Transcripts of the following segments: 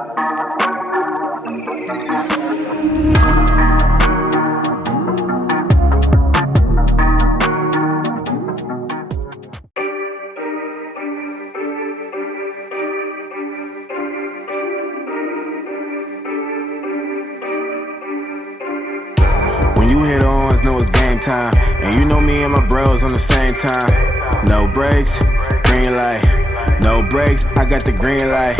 When you hit ons, know it's game time. And you know me and my bros on the same time. No breaks, green light. No breaks, I got the green light.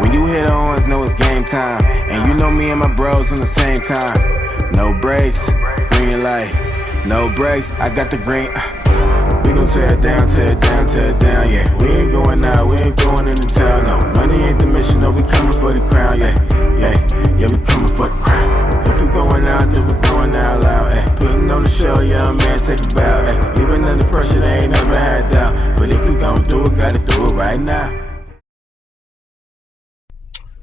When you hit ons, know it's game time. And you know me and my bros on the same time. No breaks, green light. No breaks, I got the green. We gon' tear it down, tear it down, tear it down, yeah. We ain't going out, we ain't going into town, no. Money ain't the mission, no, we coming for the crown, yeah. Yeah, we coming for the crown. If we going out, then we going out loud, eh. Putting on the show, young man, take a bow, eh. Even under pressure, they ain't never had doubt. But if we gon' do it, gotta do it right now.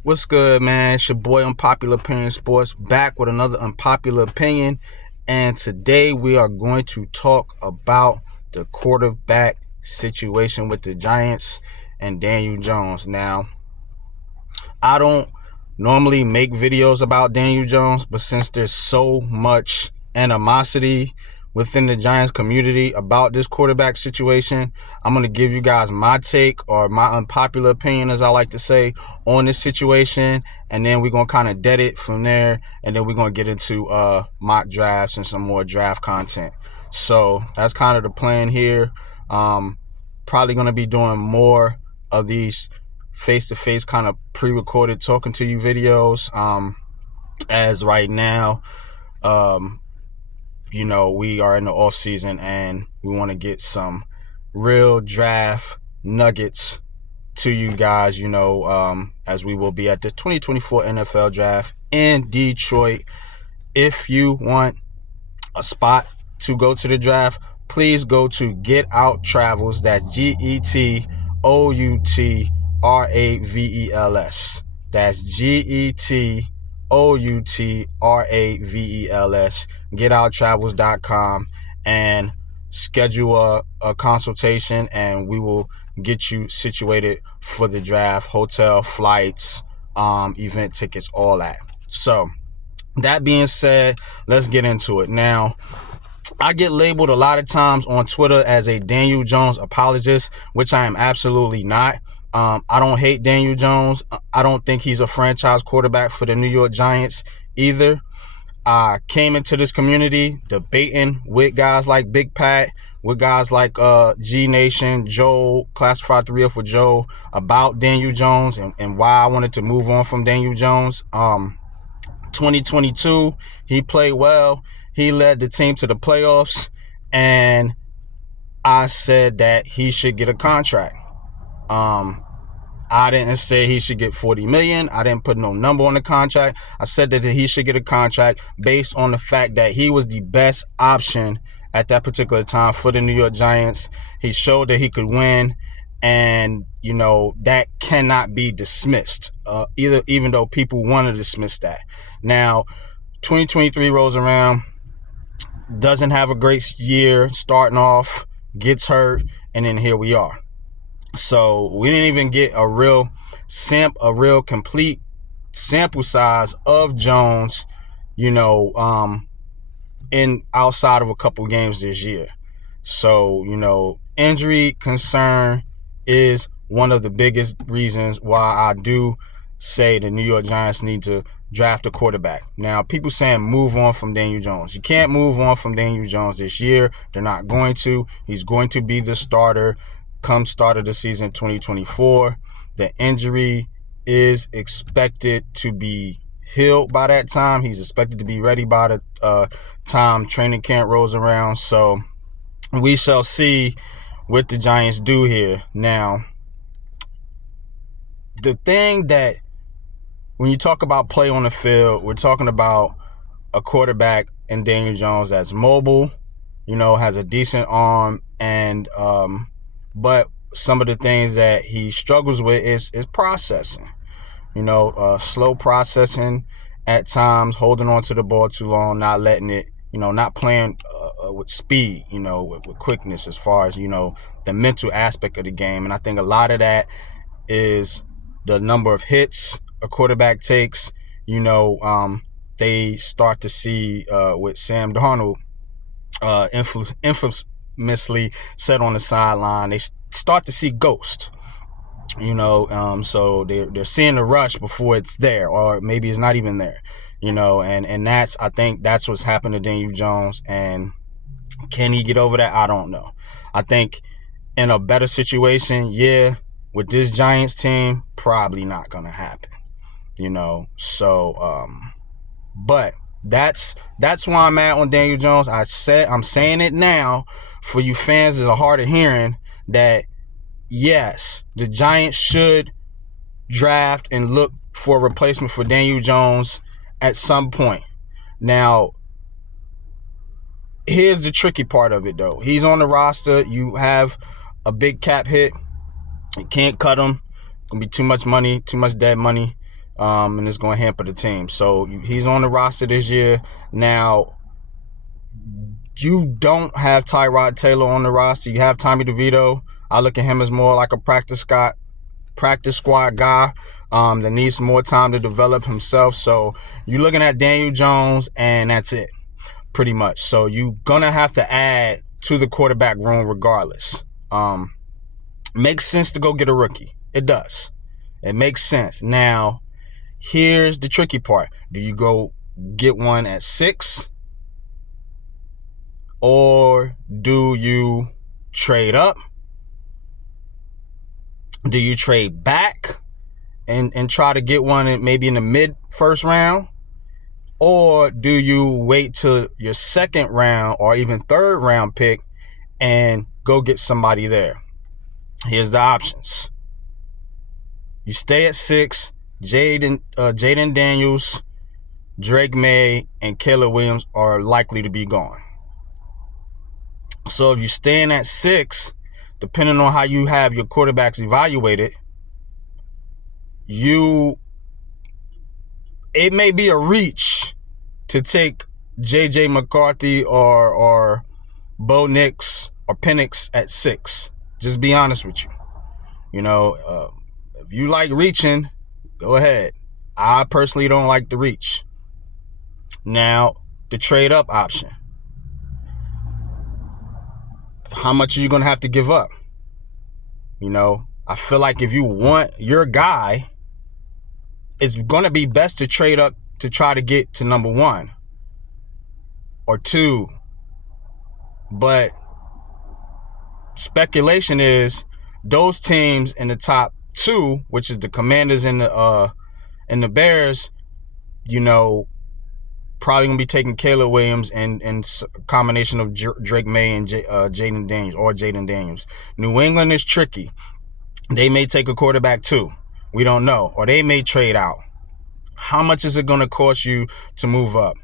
What's good, man? It's your boy Unpopular Opinion Sports, back with another unpopular opinion. And today we are going to talk about the quarterback situation with the Giants and Daniel Jones. Now, I don't normally make videos about Daniel Jones, but since there's so much animosity within the Giants community about this quarterback situation, I'm going to give you guys my take, or my unpopular opinion, as I like to say, on this situation. And then we're going to kind of dead it from there. And then we're going to get into mock drafts and some more draft content. So that's kind of the plan here. Probably going to be doing more of these face-to-face kind of pre-recorded talking to you videos. As right now, you know, we are in the off season and we want to get some real draft nuggets to you guys, you know, as we will be at the 2024 NFL draft in Detroit. If you want a spot to go to the draft, please go to Get Out Travels. That's GETOUTRAVELS. That's GETOUTRAVELS. GetOutTravels.com, and schedule a consultation, and we will get you situated for the draft, hotel, flights, event tickets, all that. So that being said, let's get into it. Now, I get labeled a lot of times on Twitter as a Daniel Jones apologist, which I am absolutely not. I don't hate Daniel Jones. I don't think he's a franchise quarterback for the New York Giants either. I came into this community debating with guys like Big Pat, with guys like G Nation, Joe, Classified 304 Joe, about Daniel Jones and why I wanted to move on from Daniel Jones. 2022, he played well. He led the team to the playoffs, and I said that he should get a contract. I didn't say he should get $40 million. I didn't put no number on the contract. I said that he should get a contract based on the fact that he was the best option at that particular time for the New York Giants. He showed that he could win, and you know that cannot be dismissed. Even though people want to dismiss that. Now, 2023 rolls around, doesn't have a great year starting off, gets hurt, and then here we are. So we didn't even get a real complete sample size of Jones, you know, in outside of a couple games this year. So, you know, injury concern is one of the biggest reasons why I do say the New York Giants need to draft a quarterback. Now, people saying move on from Daniel Jones. You can't move on from Daniel Jones this year. They're not going to. He's going to be the starter come start of the season 2024. The injury is expected to be healed by that time. He's expected to be ready by the time training camp rolls around. So we shall see what the Giants do here. Now, the thing that when you talk about play on the field, we're talking about a quarterback in Daniel Jones that's mobile, you know, has a decent arm, and but some of the things that he struggles with is processing. You know, slow processing at times, holding on to the ball too long, not letting it, you know, not playing with speed, you know, with quickness as far as, you know, the mental aspect of the game. And I think a lot of that is the number of hits a quarterback takes, they start to see with Sam Darnold infamously said on the sideline, they start to see ghosts. So they're seeing the rush before it's there, or maybe it's not even there. And I think that's what's happened to Daniel Jones. And can he get over that? I don't know. I think in a better situation, with this Giants team, probably not gonna happen. But that's where I'm at on Daniel Jones. I'm saying it now for you fans is a hard of hearing that yes, the Giants should draft and look for a replacement for Daniel Jones at some point. Now, here's the tricky part of it though. He's on the roster. You have a big cap hit. You can't cut him. It's gonna be too much money, too much dead money. And it's going to hamper the team. So he's on the roster this year. Now, you don't have Tyrod Taylor on the roster. You have Tommy DeVito. I look at him as more like a practice squad guy that needs more time to develop himself. So you're looking at Daniel Jones, and that's it, pretty much. So you're going to have to add to the quarterback room regardless. Makes sense to go get a rookie. It does. It makes sense. Now, here's the tricky part. Do you go get one at 6? Or do you trade up? Do you trade back and try to get one maybe in the mid-first round? Or do you wait till your second round or even third round pick and go get somebody there? Here's the options. You stay at 6. Jaden Daniels, Drake May, and Caleb Williams are likely to be gone. So if you're staying at 6, depending on how you have your quarterbacks evaluated, it may be a reach to take J.J. McCarthy or Bo Nix or Penix at 6. Just be honest with you. If you like reaching, go ahead. I personally don't like the reach. Now, the trade up option. How much are you going to have to give up? I feel like if you want your guy, it's going to be best to trade up to try to get to number 1 or 2. But speculation is those teams in the top 2, which is the Commanders and the Bears, probably gonna be taking Caleb Williams and a combination of Drake May and Jaden Daniels. New England is tricky. They may take a quarterback too. We don't know. Or they may trade out. How much is it gonna cost you to move up?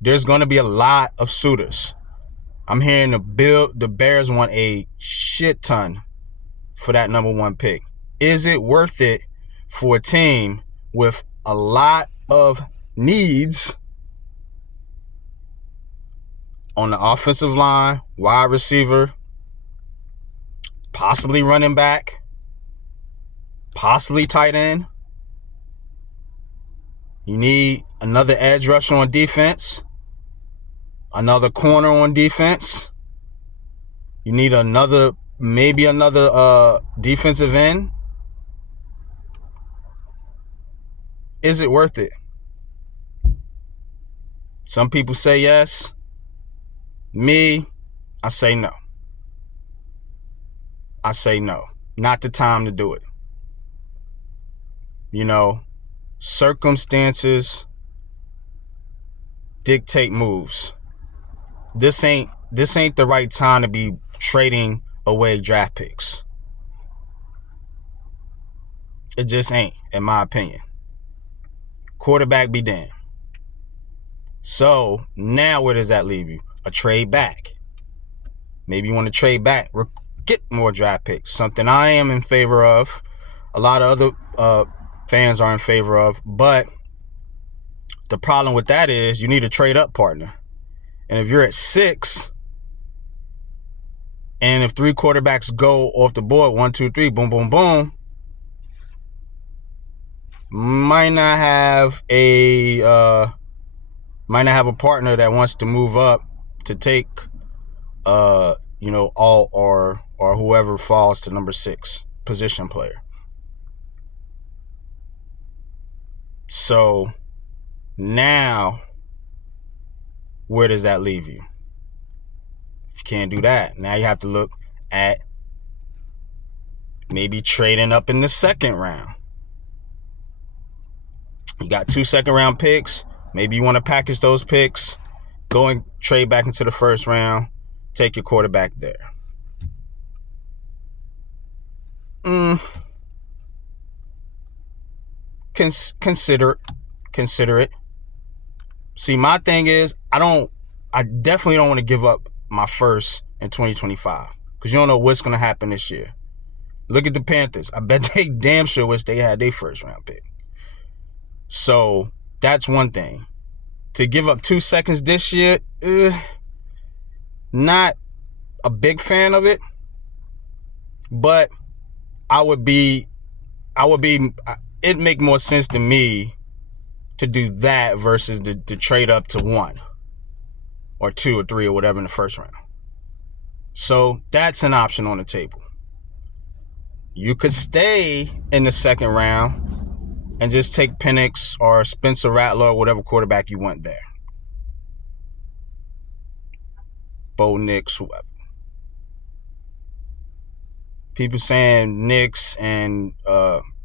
There's gonna be a lot of suitors. I'm hearing the Bears want a shit ton for that number 1 pick. Is it worth it for a team with a lot of needs on the offensive line, wide receiver, possibly running back, possibly tight end? You need another edge rusher on defense, another corner on defense. You need maybe another defensive end. Is it worth it? Some people say yes. Me, I say no. I say no. Not the time to do it. Circumstances dictate moves. This ain't the right time to be trading away draft picks. It just ain't, in my opinion. Quarterback be damned. So now where does that leave you? A trade back. Maybe you want to trade back, get more draft picks. Something I am in favor of. A lot of other fans are in favor of. But the problem with that is you need a trade up partner. And if you're at 6, and if 3 quarterbacks go off the board, 1, 2, 3, boom, boom, boom, might not have a partner that wants to move up to take all or whoever falls to number 6 position player. So now, where does that leave you? If you can't do that, now you have to look at maybe trading up in the second round. You got 2 second-round picks. Maybe you want to package those picks, go and trade back into the first round, take your quarterback there. Consider it. See, my thing is, I definitely don't want to give up my first in 2025 because you don't know what's going to happen this year. Look at the Panthers. I bet they damn sure wish they had their first round pick. So that's one thing. To give up 2 seconds this year, not a big fan of it, but it'd make more sense to me to do that versus to trade up to 1 or 2 or 3 or whatever in the first round. So that's an option on the table. You could stay in the second round and just take Penix or Spencer Rattler or whatever quarterback you want there. Bo Nix, whoever. People saying Nix and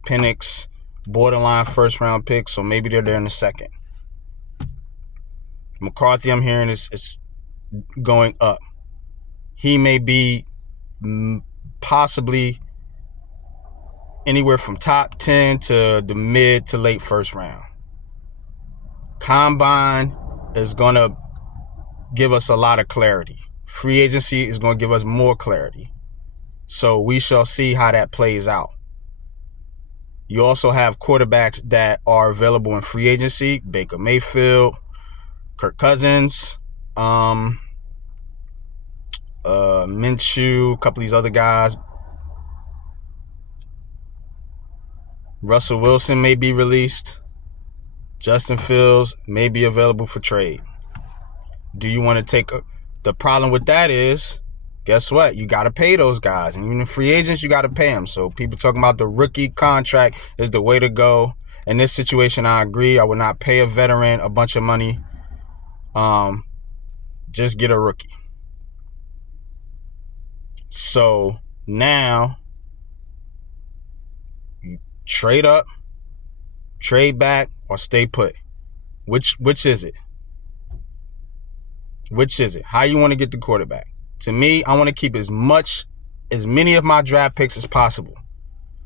Penix borderline first round picks, so maybe they're there in the second. McCarthy, I'm hearing, is going up. He may be possibly anywhere from top 10 to the mid to late first round. Combine is going to give us a lot of clarity. Free agency is going to give us more clarity. So we shall see how that plays out. You also have quarterbacks that are available in free agency. Baker Mayfield, Kirk Cousins, Minshew, a couple of these other guys. Russell Wilson may be released. Justin Fields may be available for trade. Do you want to take the problem with that is, guess what? You got to pay those guys. And even the free agents, you got to pay them. So people talking about the rookie contract is the way to go. In this situation, I agree. I would not pay a veteran a bunch of money. Just get a rookie. So now, you trade up, trade back, or stay put. Which is it? Which is it? How you want to get the quarterback? To me, I want to keep as many of my draft picks as possible.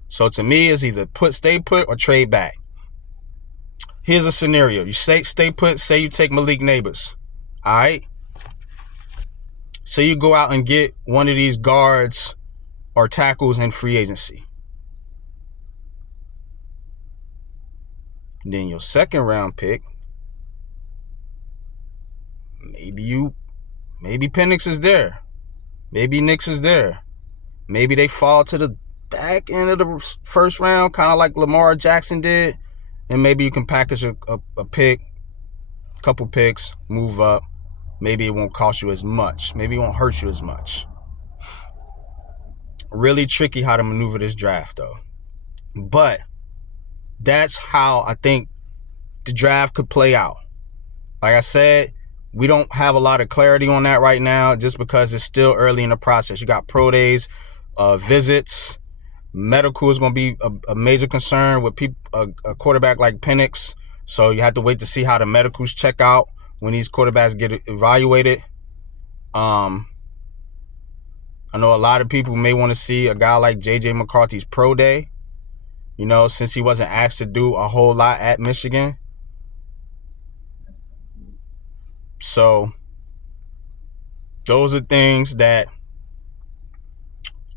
So to me, it's either stay put or trade back. Here's a scenario. You stay put, say you take Malik Neighbors. All right? So you go out and get one of these guards or tackles in free agency. Then your second round pick, maybe Penix is there. Maybe Nix is there. Maybe they fall to the back end of the first round, kind of like Lamar Jackson did. And maybe you can package a pick, a couple picks, move up. Maybe it won't cost you as much. Maybe it won't hurt you as much. Really tricky how to maneuver this draft, though. But that's how I think the draft could play out. Like I said, we don't have a lot of clarity on that right now just because it's still early in the process. You got pro days, visits. Medical is going to be a major concern with a quarterback like Penix. So you have to wait to see how the medicals check out when these quarterbacks get evaluated. I know a lot of people may want to see a guy like J.J. McCarthy's pro day, since he wasn't asked to do a whole lot at Michigan. So those are things that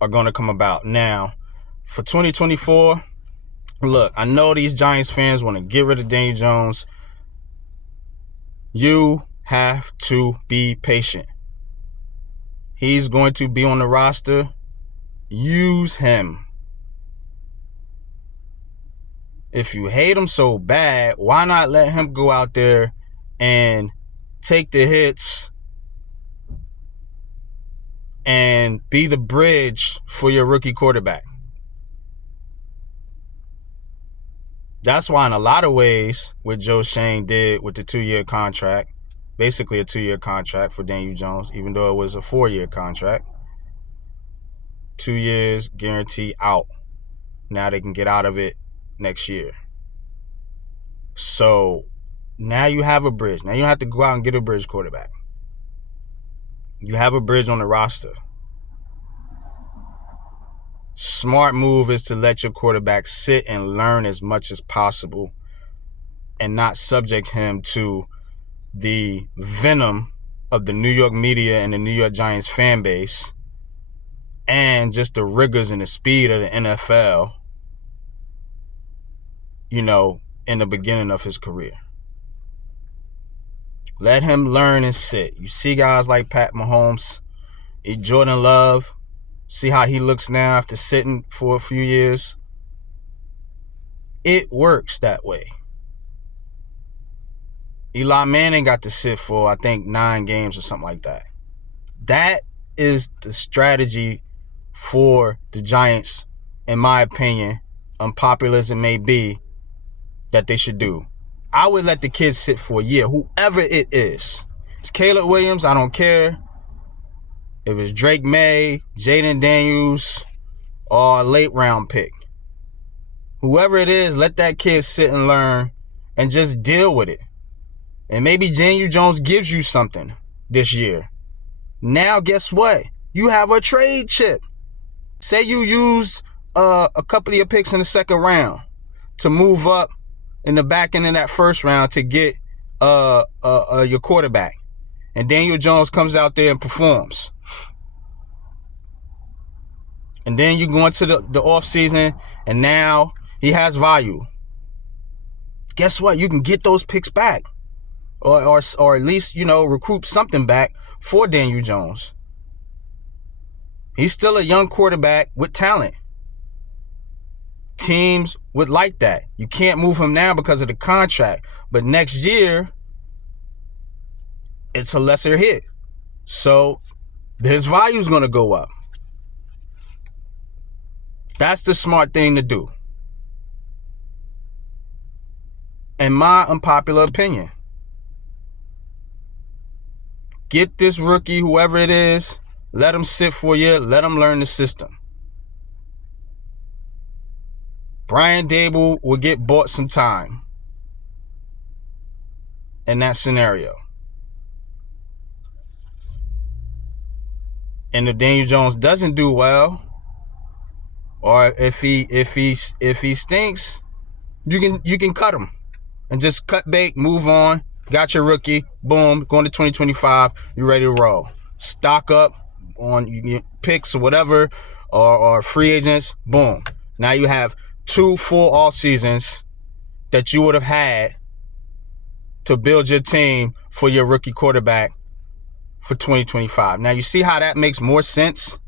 are going to come about. Now, for 2024, look, I know these Giants fans want to get rid of Daniel Jones. You have to be patient. He's going to be on the roster. Use him. If you hate him so bad, why not let him go out there and take the hits and be the bridge for your rookie quarterback? That's why in a lot of ways what Joe Schoen did with the 2-year contract, basically a 2-year contract for Daniel Jones, even though it was a 4-year contract, 2 years guarantee out. Now they can get out of it next year. So now you have a bridge. Now you don't have to go out and get a bridge quarterback. You have a bridge on the roster. Smart move is to let your quarterback sit and learn as much as possible and not subject him to the venom of the New York media and the New York Giants fan base and just the rigors and the speed of the NFL, in the beginning of his career. Let him learn and sit. You see guys like Pat Mahomes, Jordan Love, see how he looks now after sitting for a few years. It works that way. Eli Manning got to sit for, I think, 9 games or something like that. That is the strategy for the Giants, in my opinion, unpopular as it may be, that they should do. I would let the kids sit for a year, whoever it is. It's Caleb Williams, I don't care. If it's Drake May, Jaden Daniels, or a late round pick. Whoever it is, let that kid sit and learn and just deal with it. And maybe Daniel Jones gives you something this year. Now, guess what? You have a trade chip. Say you use a couple of your picks in the second round to move up in the back end of that first round to get your quarterback. And Daniel Jones comes out there and performs. And then you go into the offseason, and now he has value. Guess what? You can get those picks back. Or at least, recruit something back for Daniel Jones. He's still a young quarterback with talent. Teams would like that. You can't move him now because of the contract. But next year, it's a lesser hit. So his value is going to go up. That's the smart thing to do. In my unpopular opinion. Get this rookie, whoever it is, let him sit for a year, let him learn the system. Brian Dable will get bought some time in that scenario. And if Daniel Jones doesn't do well, or if he stinks, you can cut him and just cut bait, move on. Got your rookie, boom, going to 2025, you're ready to roll. Stock up on your picks or whatever, or free agents, boom. Now you have 2 full off seasons that you would have had to build your team for your rookie quarterback for 2025. Now you see how that makes more sense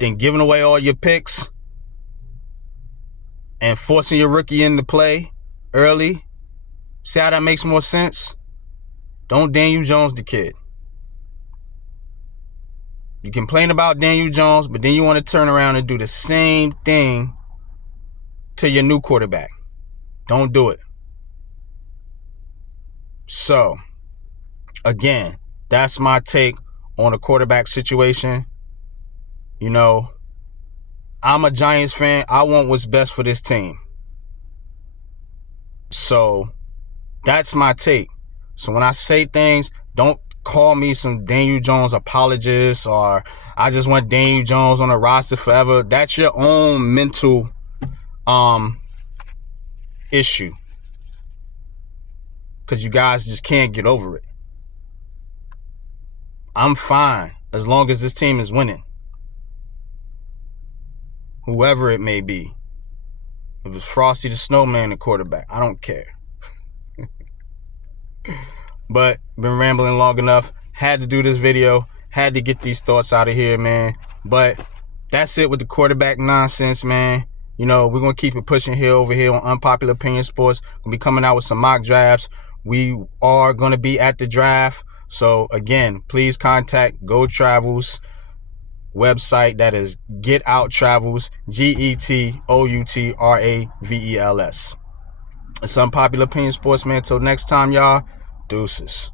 than giving away all your picks and forcing your rookie into play early. See how that makes more sense? Don't Daniel Jones the kid. You complain about Daniel Jones, but then you want to turn around and do the same thing to your new quarterback. Don't do it. So, again, that's my take on the quarterback situation. I'm a Giants fan. I want what's best for this team. So, that's my take. So when I say things, don't call me some Daniel Jones apologist or I just want Daniel Jones on the roster forever. That's your own mental issue. Because you guys just can't get over it. I'm fine as long as this team is winning. Whoever it may be. If it's Frosty the Snowman, the quarterback, I don't care. But been rambling long enough. Had to do this video. Had to get these thoughts out of here, man. But that's it with the quarterback nonsense, man. You know, we're going to keep it pushing here over here on Unpopular Opinion Sports. We'll be coming out with some mock drafts. We are going to be at the draft. So, again, please contact Go Travels website. That is Get Out Travels, GETOUTRAVELS. It's Unpopular Opinion Sports, man. Until next time, y'all. Deuces.